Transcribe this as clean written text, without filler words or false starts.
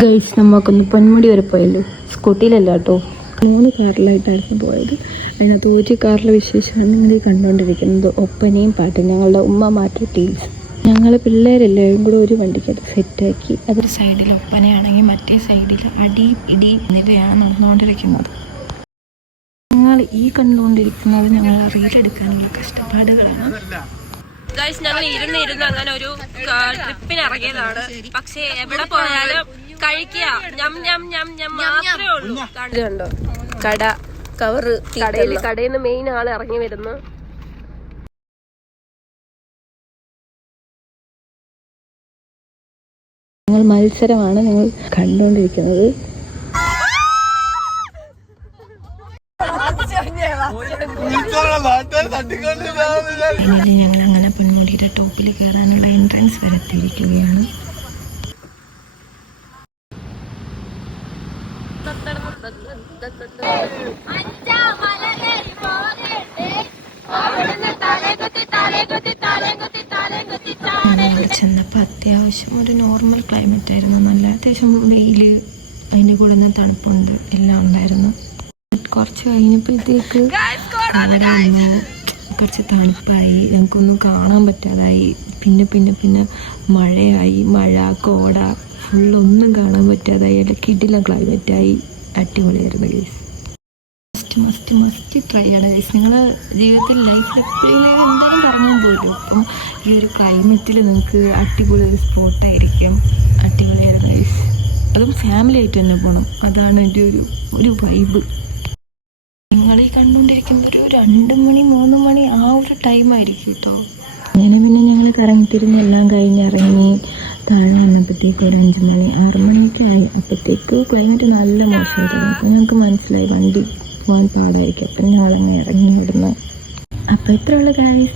Guys നമുക്കൊന്ന് പൊന്മുടി വരെ പോയല്ലോ. സ്കൂട്ടിയിലല്ല കേട്ടോ, 3 കാറിലായിട്ടായിരുന്നു പോയത്. അതിനകത്ത് ഒരു കാറിലെ വിശേഷമാണ് നിങ്ങൾ കണ്ടുകൊണ്ടിരിക്കുന്നത്. ഒപ്പനയും പാട്ടും. ഞങ്ങളുടെ ഉമ്മമാരുടെ ടീംസ്, ഞങ്ങൾ പിള്ളേരെല്ലാവരും കൂടെ ഒരു വണ്ടിക്കകത്ത് സെറ്റാക്കി. അതൊരു സൈഡിൽ ഒപ്പനയാണെങ്കിൽ മറ്റേ സൈഡിൽ അടി ഇടി എന്നിവയാണ് നടന്നുകൊണ്ടിരിക്കുന്നത്. ഞങ്ങൾ ഈ കണ്ടുകൊണ്ടിരിക്കുന്നത് ഞങ്ങൾ റീലെടുക്കാനുള്ള കഷ്ടപ്പാടുകളാണ്. ഞങ്ങൾ ഇരുന്ന് അങ്ങനെ ഒരു ട്രിപ്പിന് ഇറങ്ങിയതാണ്. പക്ഷെ എവിടെ പോയാലും കഴിക്കുക മാത്രമേ ഉള്ളൂ. കണ്ടോ കട കവറ്, കടയിൽ നിന്ന് മെയിൻ ആള് ഇറങ്ങി വരുന്നു. ഞങ്ങൾ മത്സരമാണ് നിങ്ങൾ കണ്ടുകൊണ്ടിരിക്കുന്നത്. ഞങ്ങൾ അങ്ങനെ പൊന്മുടിയുടെ ടോപ്പിൽ കയറാനുള്ള എൻട്രൻസ് വരെത്തിയിരിക്കുകയാണ്. അവിടെ ചെന്നപ്പോൾ അത്യാവശ്യം ഒരു നോർമൽ ക്ലൈമറ്റ് ആയിരുന്നു. നല്ല അത്യാവശ്യം വെയിൽ, അതിൻ്റെ കൂടെ തന്നെ തണുപ്പുണ്ട്, എല്ലാം ഉണ്ടായിരുന്നു. കുറച്ച് കഴിഞ്ഞപ്പോഴത്തേക്ക് അവിടെ കുറച്ച് തണുപ്പായി, ഞങ്ങൾക്കൊന്നും കാണാൻ പറ്റാതായി. പിന്നെ മഴയായി. മഴ, കോട, ഫുള്ളൊന്നും കാണാൻ പറ്റാതായി. അല്ല കിടിലം ക്ലൈമറ്റായി. അടിപൊളിയായിരുന്നു ഗൈസ്. മസ്റ്റ് ട്രൈ ആണ് ഗൈസ്. നിങ്ങളുടെ ജീവിതത്തിൽ ലൈഫിൽ എപ്പോഴെങ്കിലും എന്തായാലും കറങ്ങാൻ പോലും. അപ്പം ഈ ഒരു ക്ലൈമറ്റിൽ നിങ്ങൾക്ക് അടിപൊളി ഒരു സ്പോട്ടായിരിക്കും. അടിപൊളിയായിരുന്നു ഗൈസ്. അതും ഫാമിലി ആയിട്ട് തന്നെ പോകണം. അതാണ് എൻ്റെ ഒരു വൈബ്. നിങ്ങൾ ഈ കണ്ടുകൊണ്ടിരിക്കുന്ന ഒരു 2 മണി 3 മണി ആ ഒരു ടൈമായിരിക്കും കേട്ടോ. അങ്ങനെ പിന്നെ ഞങ്ങൾ കറങ്ങിത്തിരിഞ്ഞ് എല്ലാം കഴിഞ്ഞിറങ്ങി താഴെ വന്നപ്പോഴത്തേക്ക് ഒരു 5 മണി 6 മണിയൊക്കെ ആയി. അപ്പോഴത്തേക്ക് ക്ലൈമറ്റ് നല്ല മോശമായിരുന്നു. അപ്പോൾ ഞങ്ങൾക്ക് മനസ്സിലായി വണ്ടി പോകാൻ പാടായിരിക്കും. അപ്പം ഞങ്ങളങ്ങനെ ഇറങ്ങി വിടുന്നു. അപ്പോൾ ഇത്രയുള്ള ഗൈസ്.